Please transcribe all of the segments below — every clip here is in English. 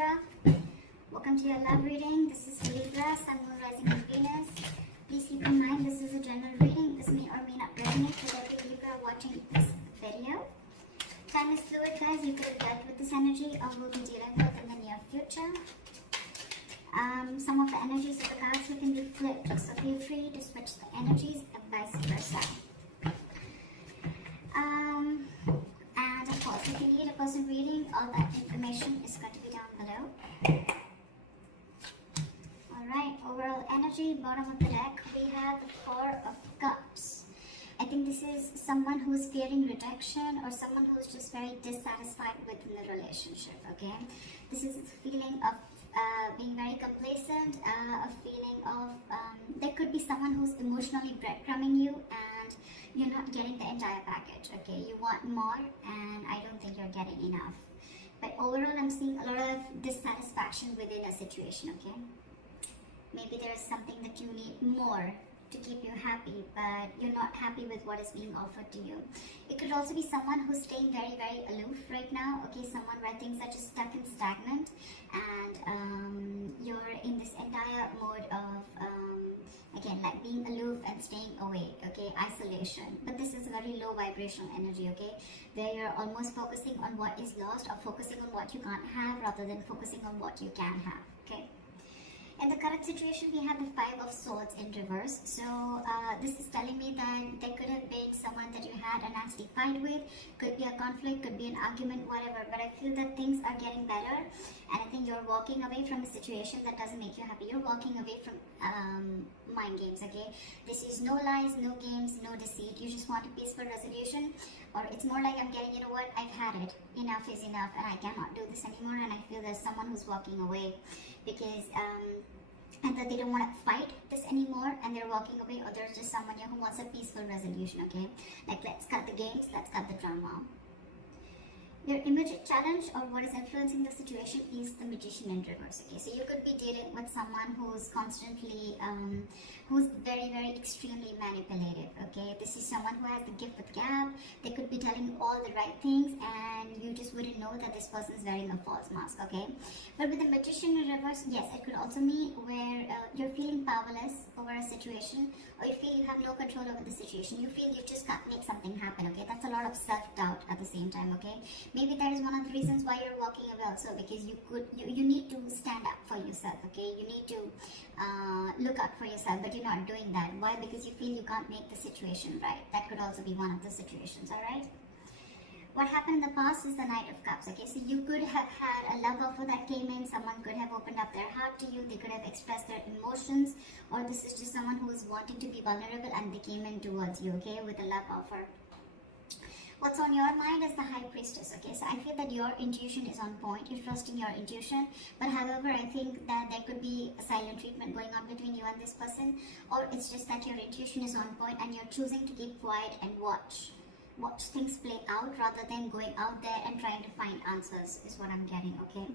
Libra. Welcome to your love reading. This is Libra, Sun, Moon, Rising, and Venus. Please keep in mind this is a general reading. This may or may not resonate with every Libra watching this video. Time is fluid, guys. You could have dealt with this energy or will be dealing with in the near future. Some of the energies of the cards can be flipped, so feel free to switch the energies and vice versa. And of course, if you need a person reading, all that information is going to be down below. Alright, overall energy, bottom of the deck, we have the Four of Cups. I think this is someone who is fearing rejection or someone who is just very dissatisfied within the relationship, okay? This is a feeling of being very complacent, a feeling of, there could be someone who's emotionally breadcrumbing you and you're not getting the entire package, okay? You want more and I don't think you're getting enough. But overall, I'm seeing a lot of dissatisfaction within a situation, okay? Maybe there's something that you need more to keep you happy, but you're not happy with what is being offered to you. It could also be someone who's staying very, very aloof right now, okay? Someone where things are just stuck and stagnant, and you're in this entire mode of, again, like being aloof and staying away, okay? Isolation. But this is a very low vibrational energy, okay? Where you're almost focusing on what is lost or focusing on what you can't have rather than focusing on what you can have, okay? In the current situation, we have the Five of Swords in reverse. So this is telling me that there could have been someone that you had a nasty fight with. Could be a conflict, could be an argument, whatever. But I feel that things are getting better. And I think you're walking away from a situation that doesn't make you happy. You're walking away from mind games, okay? This is no lies, no games, no deceit. You just want a peaceful resolution. Or it's more like I'm getting, you know what, I've had it. Enough is enough and I cannot do this anymore. And I feel there's someone who's walking away because either they don't want to fight this anymore and they're walking away, or there's just someone here who wants a peaceful resolution, okay? Like, let's cut the games, let's cut the drama. Your immediate challenge or what is influencing the situation is the Magician in reverse, okay? So you could be dealing with someone who's constantly, who's very, very extremely manipulative, okay? This is someone who has the gift with gab. They could be telling you all the right things and you just wouldn't know that this person is wearing a false mask, okay? But with the Magician in reverse, yes, it could also mean where you're feeling powerless over a situation, or you feel you have no control over the situation. You feel you just can't make something happen, okay? That's a lot of self-doubt at the same time, okay? Maybe that is one of the reasons why you're walking away also, because you need to stand up for yourself, okay? You need to look out for yourself, but you're not doing that. Why? Because you feel you can't make the situation right. That could also be one of the situations, alright? What happened in the past is the Knight of Cups, okay? So you could have had a love offer that came in. Someone could have opened up their heart to you. They could have expressed their emotions, or this is just someone who is wanting to be vulnerable and they came in towards you, okay, with a love offer. What's on your mind is the High Priestess, okay? So I feel that your intuition is on point. You're trusting your intuition. But however, I think that there could be a silent treatment going on between you and this person. Or it's just that your intuition is on point and you're choosing to keep quiet and watch things play out rather than going out there and trying to find answers is what I'm getting, okay?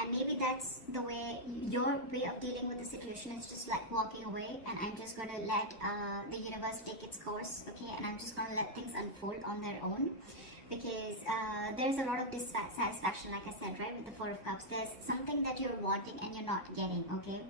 And maybe that's the way, your way of dealing with the situation is just like walking away, and I'm just going to let the universe take its course, okay? And I'm just going to let things unfold on their own, because there's a lot of dissatisfaction, like I said, right, with the Four of Cups. There's something that you're wanting and you're not getting, okay?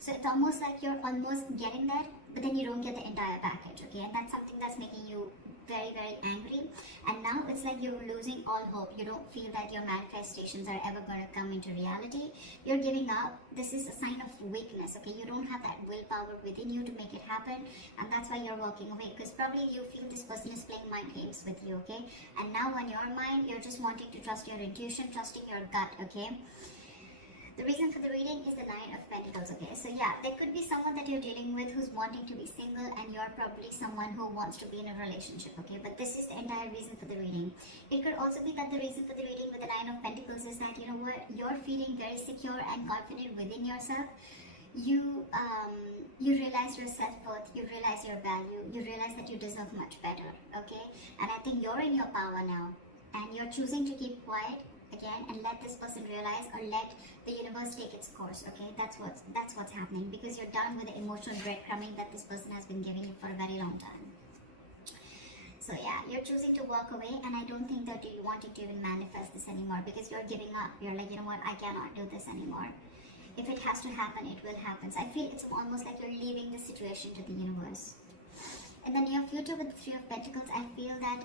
So it's almost like you're almost getting there, but then you don't get the entire package, okay? And that's something that's making you very, very angry. And now it's like you're losing all hope. You don't feel that your manifestations are ever going to come into reality. You're giving up. This is a sign of weakness, okay? You don't have that willpower within you to make it happen, and that's why you're walking away, because probably you feel this person is playing mind games with you, okay? And now on your mind, you're just wanting to trust your intuition, trusting your gut, okay? The reason for the reading is the Nine of Pentacles, okay? So yeah, there could be someone that you're dealing with who's wanting to be single, and you're probably someone who wants to be in a relationship, okay? But this is the entire reason for the reading. It could also be that the reason for the reading with the Nine of Pentacles is that, you know what, you're feeling very secure and confident within yourself. You realize your self-worth, you realize your value, you realize that you deserve much better, okay? And I think you're in your power now, and you're choosing to keep quiet again and let this person realize, or let the universe take its course, okay? That's what's happening, because you're done with the emotional breadcrumbing that this person has been giving you for a very long time. So So yeah, you're choosing to walk away, and I don't think that you're wanting to even manifest this anymore, because you're giving up. You're like, you know what, I cannot do this anymore. If it has to happen, it will happen. So I feel it's almost like you're leaving the situation to the universe. In the near future with the Three of Pentacles, I feel that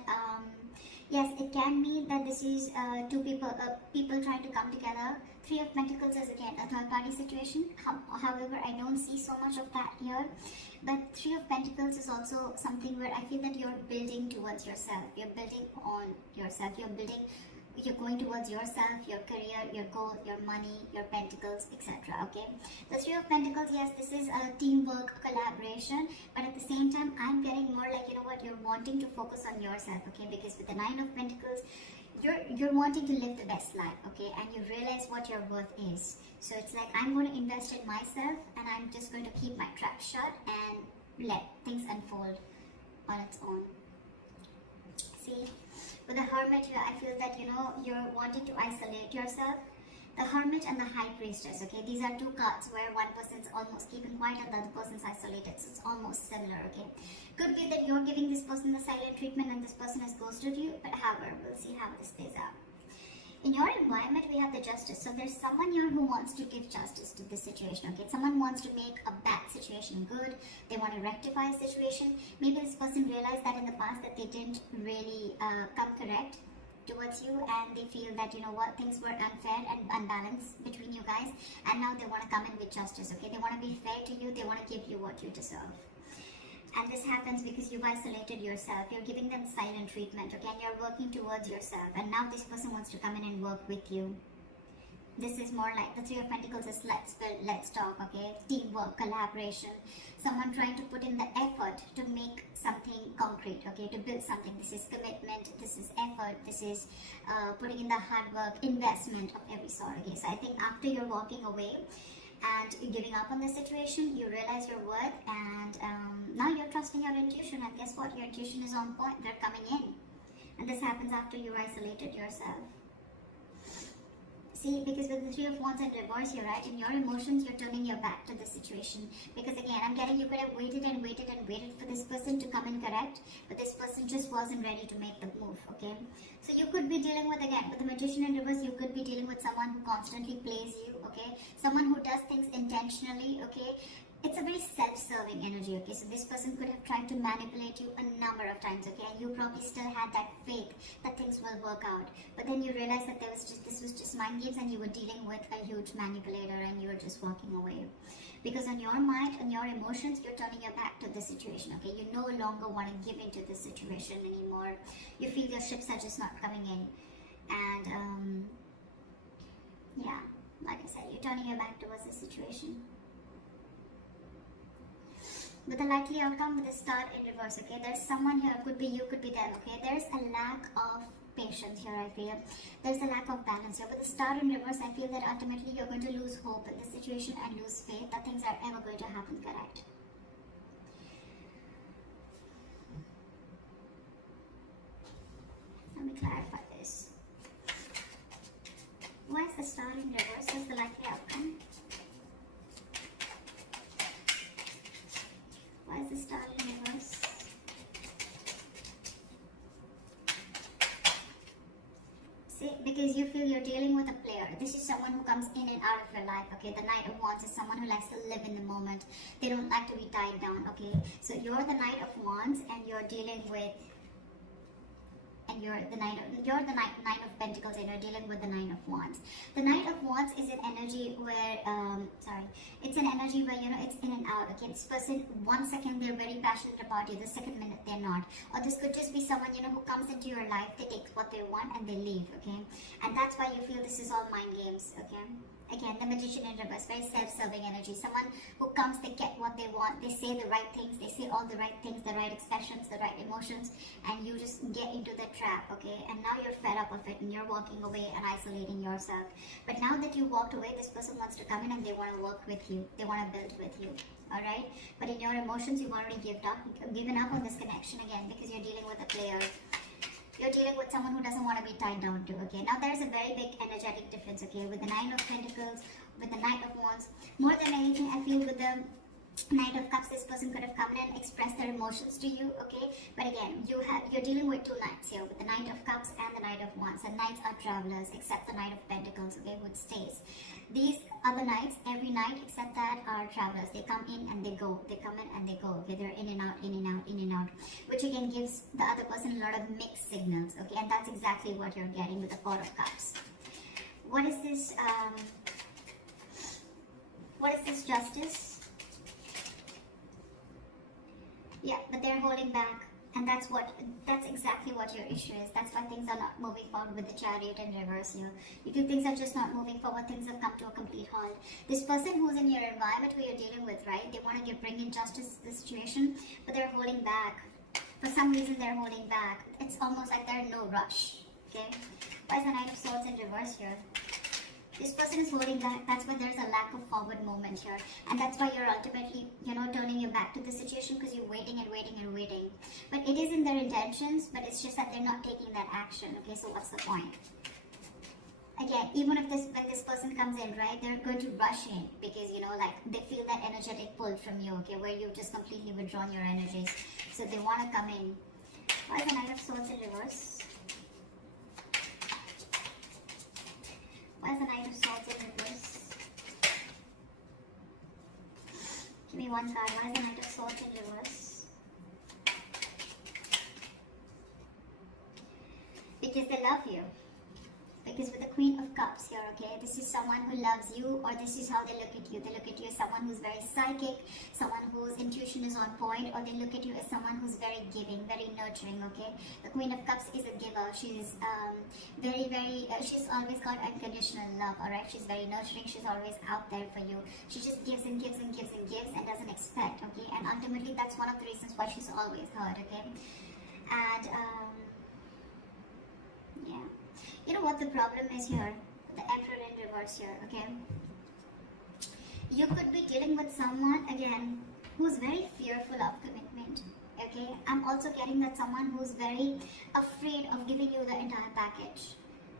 yes, it can mean that this is two people trying to come together. Three of Pentacles is again a third party situation. However, I don't see so much of that here. But Three of Pentacles is also something where I feel that you're building towards yourself. You're building on yourself. You're going towards yourself, your career, your goal, your money, your pentacles, etc. Okay, the Three of Pentacles, yes, this is a teamwork, collaboration, but at the same time, I'm getting more like, you know what, you're wanting to focus on yourself. Okay, because with the Nine of Pentacles, you're wanting to live the best life. Okay, and you realize what your worth is. So it's like, I'm going to invest in myself, and I'm just going to keep my trap shut and let things unfold on its own. See, with the Hermit here, I feel that, you know, you're wanting to isolate yourself. The Hermit and the High Priestess, okay, these are two cards where one person's almost keeping quiet and the other person's isolated, so it's almost similar. Okay, could be that you're giving this person the silent treatment and this person has ghosted you, but however, we'll see how this plays out. In your environment, we have the Justice. So there's someone here who wants to give justice to this situation. Okay, someone wants to make a bad situation good. They want to rectify a situation. Maybe this person realized that in the past that they didn't really come correct towards you, and they feel that, you know what, things were unfair and unbalanced between you guys, and now they want to come in with justice. Okay, they want to be fair to you. They want to give you what you deserve. And this happens because you've isolated yourself. You're giving them silent treatment, okay? And you're working towards yourself. And now this person wants to come in and work with you. This is more like the Three of Pentacles is let's build, let's talk, okay? Teamwork, collaboration. Someone trying to put in the effort to make something concrete, okay? To build something. This is commitment, this is effort, this is putting in the hard work, investment of every sort, okay? So I think after you're walking away and you're giving up on the situation, you realize your worth, and now you're trusting your intuition, and guess what, your intuition is on point. They're coming in, and this happens after you isolated yourself. See, because with the Three of Wands in reverse here, right, in your emotions, you're turning your back to the situation, because again, I'm getting you could have waited and waited and waited for this person to come in correct, but this person just wasn't ready to make the move. Okay, so you could be dealing with, again, with the Magician in reverse, you could be dealing with someone who constantly plays you. Okay, someone who does things intentionally. Okay, it's a very self-serving energy. Okay, so this person could have tried to manipulate you a number of times. Okay, and you probably still had that faith that things will work out, but then you realized that this was just mind games, and you were dealing with a huge manipulator, and you were just walking away, because on your mind, on your emotions, you're turning your back to the situation. Okay, you no longer want to give into this situation anymore. You feel your ships are just not coming in, and yeah, like I said, you're turning your back towards the situation. With the likely outcome, with the Star in reverse, okay, there's someone here, could be you, could be them, okay, there's a lack of patience here, I feel. There's a lack of balance here. With the Star in reverse, I feel that ultimately you're going to lose hope in the situation and lose faith that things are ever going to happen correct. Let me clarify this. Why is the Star in reverse? What's the likely outcome? Why is the Star in reverse? See, because you feel you're dealing with a player. This is someone who comes in and out of your life. Okay, the Knight of Wands is someone who likes to live in the moment. They don't like to be tied down. Okay, so you're the Knight of Wands, and you're dealing with, and you're the Knight of Pentacles, and you're dealing with the Nine of Wands. The Knight of Wands is an energy where, it's an energy where, you know, it's in and out. Okay, this person, 1 second they're very passionate about you, the second minute they're not. Or this could just be someone, you know, who comes into your life, they take what they want and they leave. Okay, and that's why you feel this is all mind games. Okay. Again, the Magician in reverse, very self-serving energy. Someone who comes, they get what they want, they say the right things, they say all the right things, the right expressions, the right emotions, and you just get into the trap, okay? And now you're fed up of it, and you're walking away and isolating yourself. But now that you walked away, this person wants to come in and they want to work with you. They want to build with you, all right? But in your emotions, you've already given up on this connection again, because you're dealing with a player. You're dealing with someone who doesn't want to be tied down to, okay? Now there's a very big energetic difference, okay? With the Nine of Pentacles, with the Knight of Wands, more than anything, I feel with the Knight of Cups, this person could have come in and expressed their emotions to you, okay? But again, you're dealing with two knights here, with the Knight of Cups and the Knight of Wands. And knights are travelers, except the Knight of Pentacles, okay, which stays. These other knights, every knight except that, are travelers. They come in and they go. They come in and they go, okay? They're in and out, in and out, in and out, which again gives the other person a lot of mixed signals, okay? And that's exactly what you're getting with the Four of Cups. What is this? What is this Justice? Yeah, but they're holding back, and that's exactly what your issue is. That's why things are not moving forward with the Chariot in reverse here. You feel things are just not moving forward, things have come to a complete halt. This person who's in your environment who you're dealing with, right, they want to bring in justice to the situation, but they're holding back. For some reason, they're holding back. It's almost like they're in no rush, okay? Why is the Knight of Swords in reverse here? This person is holding back. That's why there's a lack of forward movement here. And that's why you're ultimately, turning your back to the situation, because you're waiting and waiting and waiting. But it is in their intentions, but it's just that they're not taking that action. Okay, so what's the point? Again, even if when this person comes in, right, they're going to rush in because, they feel that energetic pull from you, okay, where you've just completely withdrawn your energies. So they want to come in. Why is the Knight of Swords in reverse? Why is the Knight of Swords in reverse? Give me one card. Why is the Knight of Swords in reverse? Because they love you. Because with the Queen of Cups here, okay, this is someone who loves you, or this is how they look at you. They look at you as someone who's very psychic, someone whose intuition is on point, or they look at you as someone who's very giving, very nurturing, okay? The Queen of Cups is a giver. She's she's always got unconditional love, all right? She's very nurturing. She's always out there for you. She just gives and gives and gives and gives and doesn't expect, okay? And ultimately, that's one of the reasons why she's always heard, okay? And, yeah. You know what the problem is here? The Emperor in reverse here, okay? You could be dealing with someone, again, who's very fearful of commitment, okay? I'm also getting that someone who's very afraid of giving you the entire package.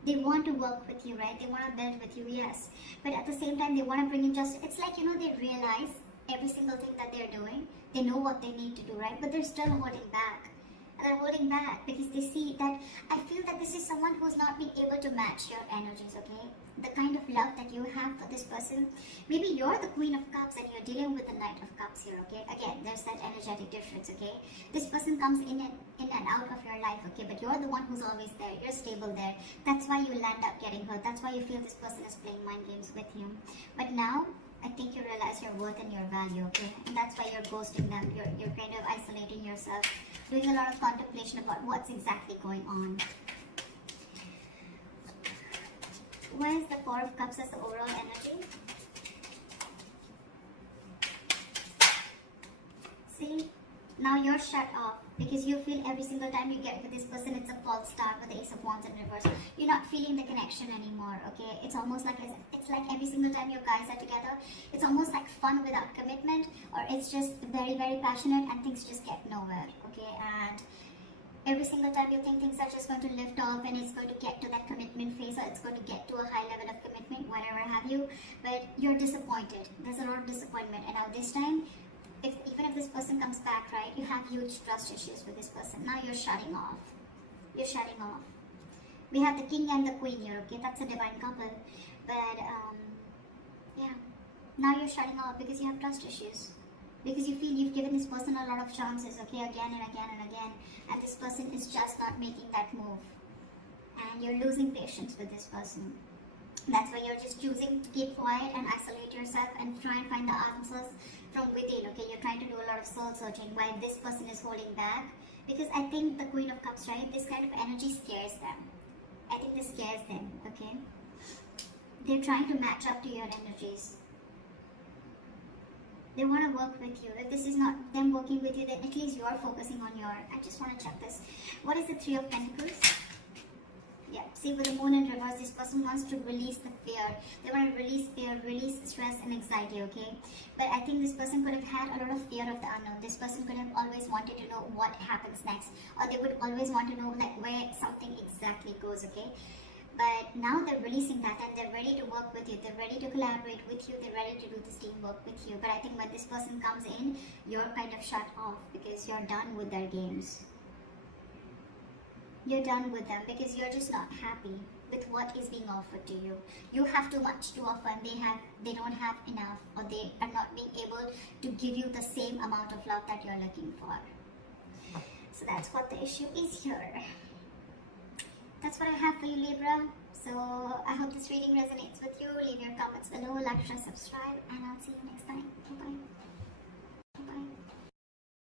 They want to work with you, right? They want to build with you, yes. But at the same time, they want to bring in just, it's like, they realize every single thing that they're doing. They know what they need to do, right? But they're still holding back. And they're holding back because they see that, I feel that this is someone who's not been able to match your energies, okay? The kind of love that you have for this person. Maybe you're the Queen of Cups and you're dealing with the Knight of Cups here, okay? Again, there's that energetic difference, okay? This person comes in and out of your life, okay? But you're the one who's always there. You're stable there. That's why you land up getting hurt. That's why you feel this person is playing mind games with you. But now, I think you realize your worth and your value, okay? And that's why you're ghosting them. You're kind of isolating yourself, doing a lot of contemplation about what's exactly going on. Why is the Four of Cups as the overall energy? See, now you're shut off because you feel every single time you get with this person, it's a false start with the Ace of Wands in reverse. You're not feeling the connection anymore, okay? It's almost like it's like every single time you guys are together, it's almost like fun without commitment, or it's just very, very passionate and things just get nowhere, okay? And every single time you think things are just going to lift off and it's going to get to that commitment phase, or it's going to get to a high level of commitment, whatever have you, but you're disappointed. There's a lot of disappointment, and now this time, even if this person comes back, right, you have huge trust issues with this person. Now you're shutting off. You're shutting off. We have the King and the Queen here, okay? That's a divine couple. But, yeah. Now you're shutting off because you have trust issues. Because you feel you've given this person a lot of chances, okay? Again and again and again. And this person is just not making that move. And you're losing patience with this person. That's why you're just choosing to keep quiet and isolate yourself and try and find the answers from within, okay? You're trying to do a lot of soul searching while this person is holding back. Because I think the Queen of Cups, right? This kind of energy scares them. I think this scares them, okay? They're trying to match up to your energies. They want to work with you. If this is not them working with you, then at least you're focusing on your... I just want to check this. What is the Three of Pentacles? Yeah, see, with the Moon in reverse, this person wants to release the fear. They want to release fear, release stress and anxiety, okay? But I think this person could have had a lot of fear of the unknown. This person could have always wanted to know what happens next. Or they would always want to know like where something exactly goes, okay? But now they're releasing that and they're ready to work with you. They're They're ready to collaborate with you. They're ready to do this teamwork with you. But I think when this person comes in, you're kind of shut off because you're done with their games. You're done with them because you're just not happy with what is being offered to you. You have too much to offer and they don't have enough, or they are not being able to give you the same amount of love that you're looking for. So that's what the issue is here. That's what I have for you, Libra. So I hope this reading resonates with you. Leave your comments below, like, share, subscribe, and I'll see you next time. Bye-bye.